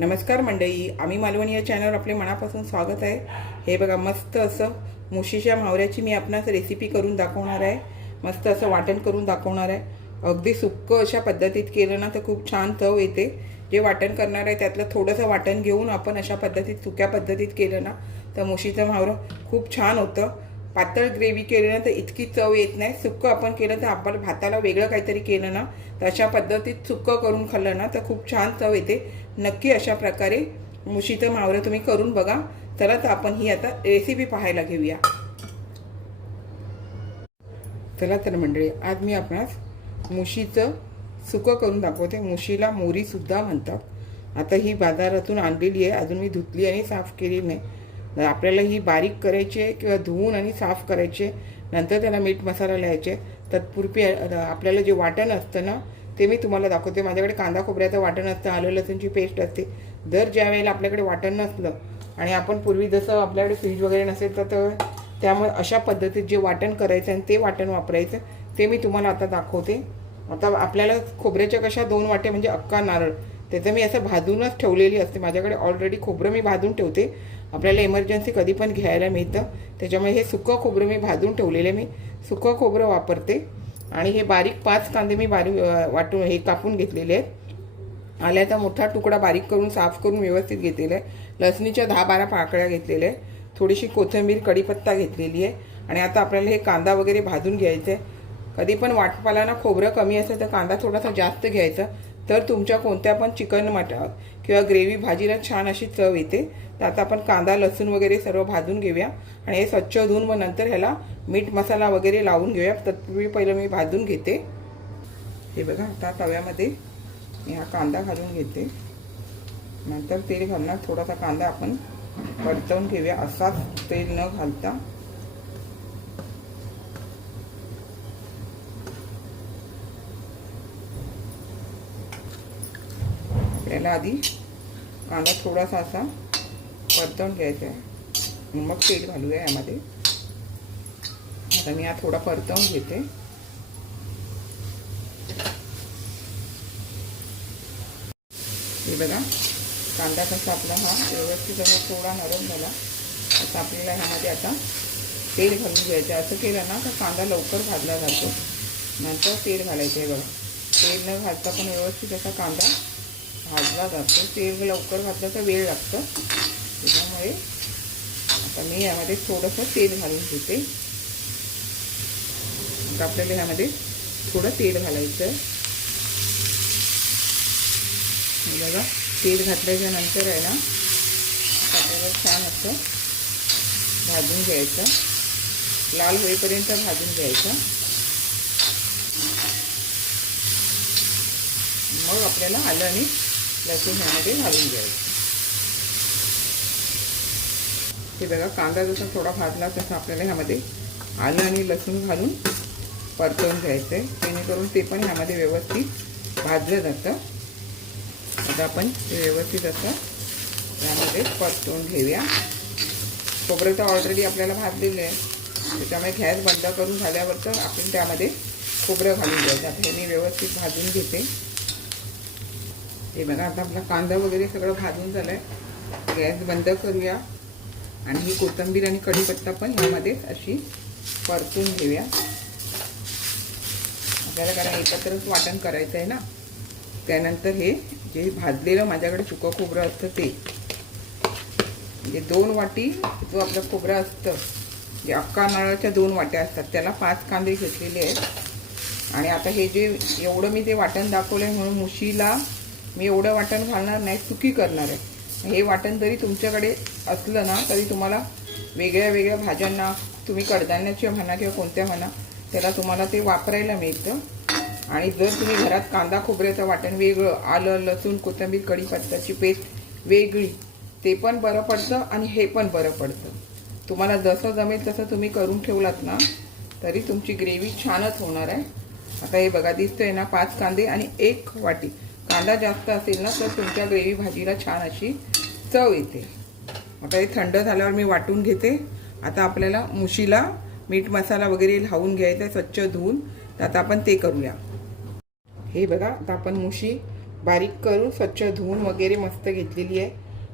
नमस्कार मंडळी, आम्ही मालवणी या चॅनलवर आपले मनापासून स्वागत आहे। हे बघा, मस्त असं मुशीच्या मावऱ्याची मी आपणास रेसिपी करून दाखवणार आहे। मस्त असं वाटण करून दाखवणार आहे। अगदी सुक्कं अशा पद्धतीत केलं ना तर खूप छान चव येते। जे वाटण करणार आहे त्यातलं थोडंसं वाटण घेऊन आपण अशा पद्धतीत सुक्या पद्धतीत केलं ना तर मुशीचं मावरं खूप छान होतं। पातळ ग्रेव्ही केली ना तर इतकी चव येत नाही। सुक्कं आपण केलं तर आपण भाताला वेगळं काहीतरी केलं ना तर अशा पद्धतीत सुक्कं करून खाल्लं ना तर खूप छान चव येते। नक्की अशा प्रकारे मुशीचं मावरं तुम्ही करून बघा। चला तर आपण ही आता रेसिपी पाहायला घेऊया। चला तर मंडळी, आज मी आपणास मुशीचं सुकं करून दाखवते। मुशीला मोरी सुद्धा म्हणतात। आता ही बाजारातून आणलेली आहे, अजून मी धुतली आणि साफ केली नाही। आपल्याला ही बारीक करायची आहे किंवा धुवून आणि साफ करायचे, नंतर त्याला मीठ मसाला लावायचे। तत्पूर्वी आपल्याला जे वाटण असतं ना ते मी तुम्हाला दाखवते। माझ्याकडे कांदा खोबऱ्याचं वाटण असतं, आलं लसूणची पेस्ट असते। जर ज्या वेळेला आपल्याकडे वाटण नसलं आणि आपण पूर्वी जसं आपल्याकडे फ्रीज वगैरे नसेल तर त्यामुळे अशा पद्धतीत जे वाटण करायचं आणि ते वाटण वापरायचं ते मी तुम्हाला आता दाखवते। आता आपल्याला खोबऱ्याच्या कशा 2 वाटे म्हणजे अक्का नारळ, त्याचं मी असं भाजूनच ठेवलेली असते। माझ्याकडे ऑलरेडी खोबरं मी भाजून ठेवते, आपल्याला इमर्जन्सी कधी पण घ्यायला मिळतं। त्याच्यामुळे हे सुकं खोबरं मी भाजून ठेवलेलं आहे, मी सुकं खोबरं वापरते। आणि हे बारीक 5 कांदे मी वाटून हे कापून घेतलेले आहेत। आल्याचा मोठा तुकडा बारीक करून साफ करून व्यवस्थित घेतलेला आहे। लसणीच्या 10-12 पाकळ्या घेतलेल्या आहे। थोडीशी कोथिंबीर कढीपत्ता घेतलेली आहे। आणि आता आपल्याला हे कांदा वगैरे भाजून घ्यायचं आहे। कधी पण वाटपाला ना खोबरं कमी असेल तर कांदा थोडासा जास्त घ्यायचा, तर तुमच्या कोणत्या पण चिकन मटण किंवा ग्रेव्ही भाजीला छान अशी चव येते। तर आता आपण कांदा लसूण वगैरे सर्व भाजून घेऊया आणि हे स्वच्छ धुवून मग नंतर ह्याला मीठ मसाला वगैरे लावून घेऊया। तत्पूर्वी पहिलं मी भाजून घेते। हे बघा, आता तव्यामध्ये मी हा कांदा घालून घेते, नंतर तेल घालणार। थोडासा कांदा आपण परतवून घेऊया, असाच तेल न घालता। आपल्याला आधी कांदा थोडासा असा परतवून घ्यायचा आहे, मग तेल घालूया यामध्ये। आता मी हा थोडा परतवून घेते। हे बघा, कांदा कसा आपला हा व्यवस्थित असा थोडा नरम झाला, आता आपल्याला ह्यामध्ये आता तेल घालून घ्यायचं। असं केलं ना तर कांदा लवकर भाजला जातो। नंतर तेल घालायचं आहे। बघा, तेल न घालता पण व्यवस्थित असा कांदा भाजला जातो। तेल लवकर भाजलं तर वेळ लागतं, त्याच्यामुळे आता मी यामध्ये थोडंसं तेल घालून घेते। आता आपल्याला ह्यामध्ये थोडं तेल घालायचं आहे। बघा, तेल घातल्याच्या नंतर आहे ना आपल्याला छान असं भाजून घ्यायचं, लाल होईपर्यंत भाजून घ्यायचं। मग आपल्याला आलं आणि लसूण ह्यामध्ये घालून घ्यायचं। हे बघा, कांदा जसा थोडा भाजला तसा आपल्याला ह्यामध्ये आलं आणि लसूण घालून परतवून घ्यायचं आहे, जेणेकरून ते पण ह्यामध्ये व्यवस्थित भाजलं जातं। आता आपण ते व्यवस्थित असं यामध्ये परतवून घेऊया। खोबरं तर ऑलरेडी आपल्याला भाजलेलं आहे, त्याच्यामुळे गॅस बंद करून झाल्यावर तर आपण त्यामध्ये खोबरं घालून घ्यायचं। आता हे मी व्यवस्थित भाजून घेते। हे बघा, आता आपला कांदा वगैरे सगळं भाजून झालं आहे। गॅस बंद करूया आणि ही कोथिंबीर आणि कढीपत्ता पण ह्यामध्ये अशी परतून घेऊया। आपल्याला कारण एकत्रच वाटण करायचं आहे ना। त्यानंतर हे जे भाजलेलं माझ्याकडे सुकं खोबरं असतं ते म्हणजे 2 वाटी जो आपलं खोबरं असतं, जे अक्का नारळाच्या 2 वाट्या असतात, त्याला 5 कांदे घेतलेले आहेत। आणि आता हे जे एवढं मी ते वाटण दाखवलं आहे म्हणून मुशीला मी एवढं वाटण घालणार नाही, सुकी करणार आहे। हे वाटण जरी तुमच्याकडे असलं ना तरी तुम्हाला वेगळ्या वेगळ्या भाज्यांना, तुम्ही कडधान्याची म्हणा किंवा कोणत्या म्हणा, त्याला तुम्हाला ते वापरायला मिळतं। आणि जर तुम्ही घरात कांदा खोबऱ्याचं वाटण वेगळं, आलं लसूण कोथिंबीर कढीपत्त्याची पेस्ट वेगळी, ते पण बरं पडतं आणि हे पण बरं पडतं। तुम्हाला जसं जमेल तसं तुम्ही करून ठेवलात ना तरी तुमची ग्रेव्ही छानच होणार आहे। आता हे बघा, दिसतंय ना 5 कांदे आणि 1 वाटी। कांदा जास्त असेल ना तर तुमच्या ग्रेव्ही भाजीला छान अशी चव येते। आता हे थंड झाल्यावर मी वाटून घेते। आता आपल्याला मुशीला मीठ मसाला वगैरे लावून घ्यायचा, स्वच्छ धुवून। तर आता आपण ते करूया। हे बघा, आता आपण मुशी बारीक करून स्वच्छ धुवून वगैरे मस्त घेतलेली आहे.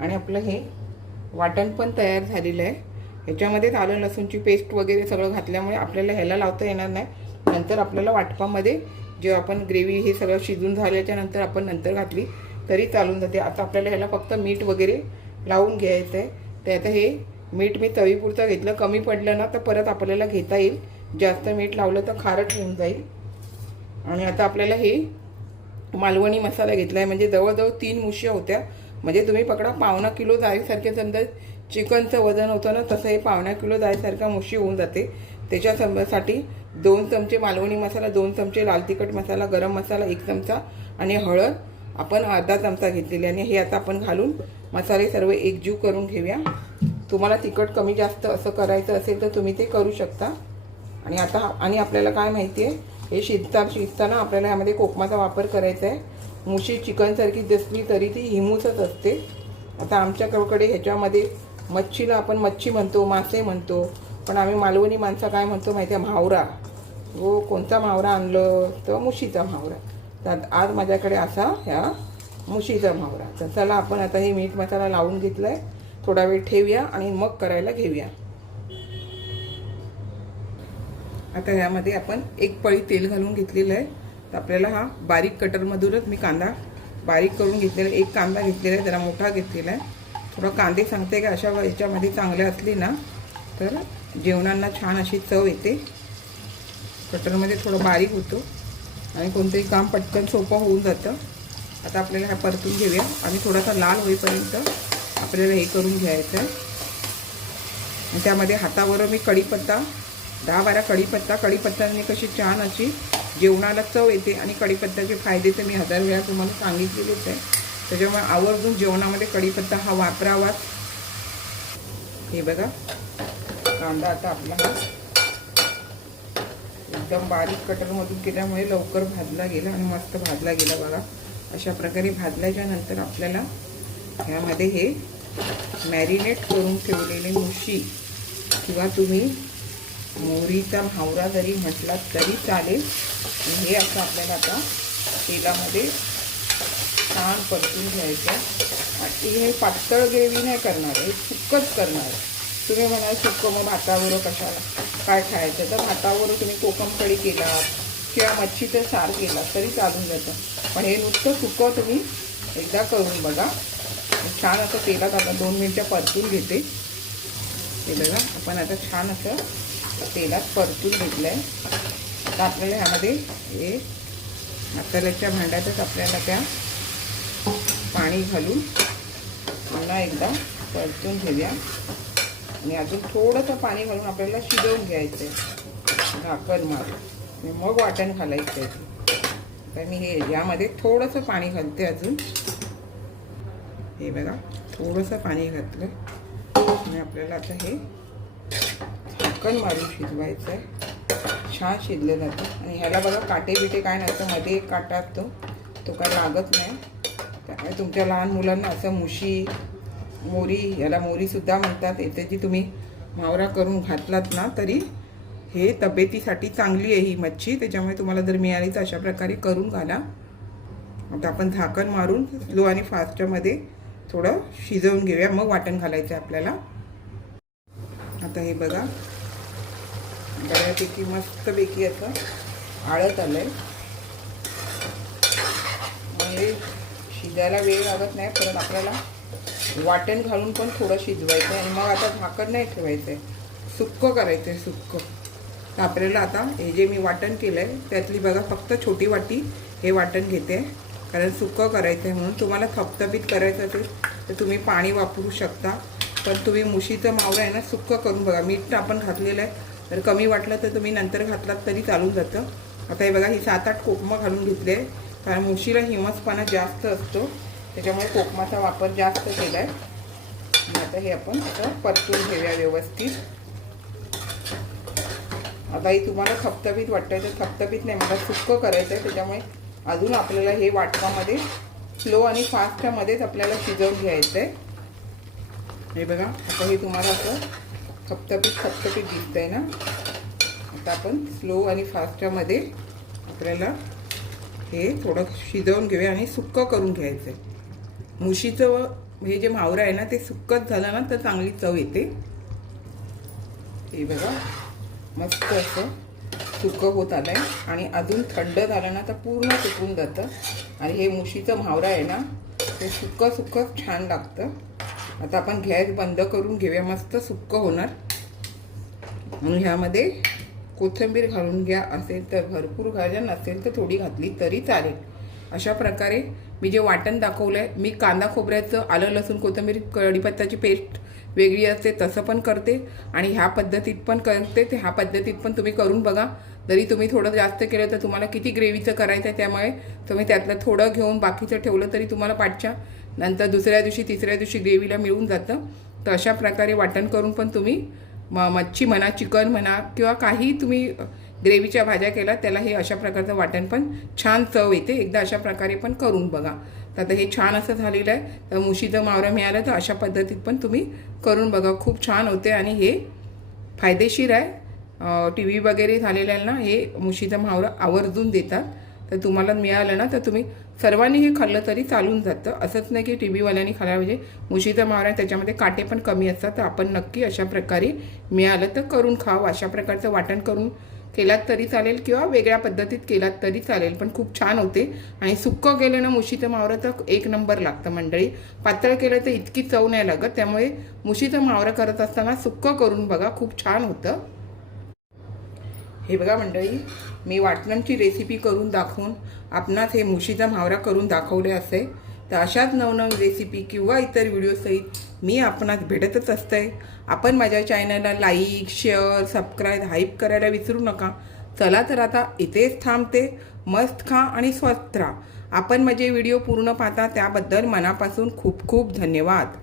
आणि आपलं हे वाटण पण तयार झालेलं आहे. ह्याच्यामध्येच आलं लसूणची पेस्ट वगैरे सगळं घातल्यामुळे आपल्याला ह्याला लावता येणार नाही. नंतर आपल्याला वाटपामध्ये जेव्हा आपण ग्रेव्ही हे सगळं शिजून झाल्याच्या नंतर आपण नंतर घातली तरी चालून जाते. आता आपल्याला ह्याला फक्त मीठ वगैरे लावून घ्यायचं आहे. ते आता हे मीठ मी चवीपुरतं घेतलं. कमी पडलं ना तर परत आपल्याला घेता येईल. जास्त मीठ लावलं तर खारट होऊन जाईल. आणि आता आपल्याला हे मालवणी मसाला घेतला आहे. म्हणजे जवळजवळ 3 मुश्या होत्या. म्हणजे तुम्ही पकडा पावणा किलो जायसारखे, समजा चिकनचं वजन होतं ना तसं हे पावणा किलो जायसारखा मुशी होऊन जाते. त्याच्यासाठी 2 चमचे मालवणी मसाला, 2 चमचे लाल तिखट मसाला, गरम मसाला 1 चमचा आणि हळद आपण अर्धा चमचा घेतलेली. आणि हे आता आपण घालून मसाले सर्व एकजीव करून घेऊया. तुम्हाला तिखट कमी जास्त असं करायचं असेल तर तुम्ही ते करू शकता. आणि आता आपल्याला काय माहिती आहे, हे शिजताना आपल्याला यामध्ये कोकमाचा वापर करायचा आहे. मुशी चिकनसारखी दिसली तरी ती हिमूसच असते. आता आमच्याकडे ह्याच्यामध्ये मच्छीला आपण मच्छी म्हणतो, मासे म्हणतो, पण आम्ही मालवणी माणसं काय म्हणतो माहिती आहे, म्हावरा. हो, कोणता म्हावरा आणलं तर मुशीचा म्हावरा. तर आज माझ्याकडे असा ह्या मुशीचा म्हावरा. तर चला आपण आता हे मीठ मसाला लावून घेतला आहे. थोडा वेळ ठेवूया आणि मग करायला घेऊया. आता ह्यामध्ये आपण 1 पळी तेल घालून घेतलेलं आहे. तर आपल्याला हा बारीक कटरमधूनच मी कांदा बारीक करून घेतलेला आहे. 1 कांदा घेतलेला आहे, जरा मोठा घेतलेला आहे. थोडा कांदे सांगते की अशा ह्याच्यामध्ये चांगले असले ना तर जेवणांना छान अशी चव येते. कटरमध्ये थोडं बारीक होतो आणि कोणतंही काम पटकन सोपं होऊन जातं. आता आपल्याला हा परतून घेऊया आणि थोडासा लाल होईपर्यंत आपल्याला हे करून घ्यायचं आहे. आणि त्यामध्ये हातावर मी कढीपत्ता 10-12 कढीपत्त्याने कशी छान अशी जेवणाला चव येते. आणि कढीपत्त्याचे फायदे तर मी 1000 वेळा तुम्हाला सांगितलेलेच आहे. त्याच्यामुळे आवर्जून जेवणामध्ये कढीपत्ता हा वापरावाच. हे बघा कांदा आता आपला हा एकदम बारीक कटरमधून केल्यामुळे लवकर भाजला गेला आणि मस्त भाजला गेला. बघा अशा प्रकारे भाजल्याच्या नंतर आपल्याला ह्यामध्ये हे मॅरिनेट करून ठेवलेले मुशी किंवा तुम्ही मोहरीचा म्हावरा जरी म्हटलात तरी चालेल. हे असं आपल्याला आता तेलामध्ये छान परतून घ्यायचं. आणि हे पातळ ग्रेव्ही नाही करणार आहे, सुक्कच करणार आहे. तुम्ही म्हणाल सुक्कं मग भातावर कशाला काय खायचं, तर भातावर तुम्ही कोकम कढी केलात किंवा मच्छीचं सार केला तरी चालून जातं. पण हे नुसतं सुक्कं तुम्ही एकदा करून बघा. छान असं तेलात आता 2 मिनिटं परतून घेते. हे बघा आपण आता छान असं तेलात परतून घेतलं आहे. आता आपल्याला ह्यामध्ये हे मसाल्याच्या भांड्यातच आपल्याला त्या पाणी घालून पुन्हा एकदा परतून घेऊया. आणि अजून थोडंसं पाणी घालून आपल्याला शिजवून घ्यायचं आहे झाकण मारून. मग वाटण घालायचं आहे. तर मी हे यामध्ये थोडंसं पाणी घालते अजून. हे बघा थोडंसं पाणी घातलं आणि आपल्याला आता हे झाकण मारून शिजवायचं आहे. छान शिजलं जातं. आणि ह्याला बघा काटे बिटे काय नसतं, मध्ये एक काटा असतो तो काय लागत नाही. त्यामुळे तुमच्या लहान मुलांना असं मुशी मोरी, याला मोरीसुद्धा म्हणतात, याची तुम्ही म्हावरा करून घातलात ना तरी हे तब्येतीसाठी चांगली आहे ही मच्छी. त्याच्यामुळे तुम्हाला जर मिळाली तर अशा प्रकारे करून घाला. आता आपण झाकण मारून स्लो आणि फास्टमध्ये थोडं शिजवून घेऊया, मग वाटण घालायचं आहे आपल्याला. आता हे बघा बऱ्यापैकी मस्तपैकी असं आळत आलं आहे. म्हणजे शिजायला वेळ लागत नाही. परत आपल्याला वाटण घालून पण थोडं शिजवायचं आहे. आणि मग आता झाकण नाही ठेवायचं आहे, सुक्कं करायचं आहे सुक्कं. तर आपल्याला आता हे जे मी वाटण केलं आहे त्यातली बघा फक्त छोटी वाटी हे वाटण घेते, कारण सुक्कं करायचं आहे. म्हणून तुम्हाला थपथपीत करायचं असेल तर तुम्ही पाणी वापरू शकता. पण तुम्ही मुशीचं मावळं आहे ना सुक्कं करून बघा. मीठ आपण घातलेलं आहे, तर कमी वाटलं तर तुम्ही नंतर घातलात तरी चालून जातं. आता हे बघा ही 7-8 कोकमं घालून घेतले, कारण मुशीला हिमसपणा जास्त असतो, त्याच्यामुळे कोकमाचा वापर जास्त केला आहे. आता हे आपण असं परतून घेऊया व्यवस्थित. आता ही तुम्हाला थपथपीत वाटतंय तर थपथपीत नाही, मला सुक्कं करायचं आहे. त्याच्यामुळे अजून आपल्याला हे वाटकामध्ये स्लो आणि फास्टमध्येच आपल्याला शिजवून घ्यायचं आहे. हे बघा आता हे तुम्हाला असं थपथपीत दिसतंय ना. आता आपण स्लो आणि फास्टमध्ये आपल्याला हे थोडं शिजवून घेऊया आणि सुक्कं करून घ्यायचं आहे. मुशीचं हे जे मावरं आहे ना ते सुक्कच झालं ना तर चांगली चव येते. हे बघा मस्त असं सुकं होत आलं आहे आणि अजून थंड झालं ना तर पूर्ण सुकून जातं आणि हे मुशीचं मावरं आहे ना ते सुक्कं सुक्कं छान लागतं. आता आपण गॅस बंद करून घेऊया. मस्त सुक्कं होणार. म्हणून ह्यामध्ये कोथिंबीर घालून घ्या. असेल तर भरपूर घाला, नसेल तर थोडी घातली तरी चालेल. अशा प्रकारे मी जे वाटण दाखवलं आहे, मी कांदा खोबऱ्याचं, आलं लसूण कोथिंबीर कढीपत्त्याची पेस्ट वेगळी असते तसं पण करते आणि ह्या पद्धतीत पण करते. ते ह्या पद्धतीत पण तुम्ही करून बघा. जरी तुम्ही थोडं जास्त केलं तर तुम्हाला किती ग्रेव्हीचं करायचं आहे त्यामुळे तुम्ही त्यातलं थोडं घेऊन बाकीचं ठेवलं तरी तुम्हाला पाठच्या नंतर दुसऱ्या दिवशी तिसऱ्या दिवशी ग्रेव्हीला मिळून जातं. तर अशा प्रकारे वाटण करून पण तुम्ही मच्छी म्हणा, चिकन म्हणा किंवा काही तुम्ही ग्रेव्हीच्या भाज्या केला त्याला हे अशा प्रकारचं वाटण पण छान चव येते. एकदा अशा प्रकारे पण करून बघा. तर आता हे छान असं झालेलं आहे. तर मुशीचं मावरं मिळालं तर अशा पद्धतीत पण तुम्ही करून बघा. खूप छान होते आणि हे फायदेशीर आहे. TV वगैरे झालेल्यांना हे मुशीचं मावरं आवर्जून देतात. तर तुम्हाला मिळालं ना तर तुम्ही सर्वांनी हे खाल्लं तरी चालून जातं. असंच नाही की TVवाल्यांनी खाल्लं पाहिजे. मुशीचं मावरं त्याच्यामध्ये काटे पण कमी असतात. तर आपण नक्की अशा प्रकारे मिळालं तर करून खावं. अशा प्रकारचं वाटण करून केलात तरी चालेल किंवा वेगळ्या पद्धतीत केलात तरी चालेल, पण खूप छान होते. आणि सुक्कं केलं ना मुशीचं मावरं तर एक नंबर लागतं मंडळी. पातळ केलं तर इतकी चव नाही लागत. त्यामुळे मुशीचं मावरं करत असताना सुक्कं करून बघा, खूप छान होतं. हे बघा मंडळी, मी वाटणांची रेसिपी करून दाखवून आपणास हे मुशीचा मावरा करून दाखवले असे. तर अशाच नवनवीन रेसिपी किंवा इतर व्हिडिओसहित मी आपणास भेटतच असते. आपण माझ्या चॅनलला लाईक, शेअर, सबस्क्राईब, हाईप करायला विसरू नका. चला तर आता इथेच थांबते. मस्त खा आणि स्वस्थ राहा. आपण माझे व्हिडिओ पूर्ण पाहता त्याबद्दल मनापासून खूप खूप धन्यवाद.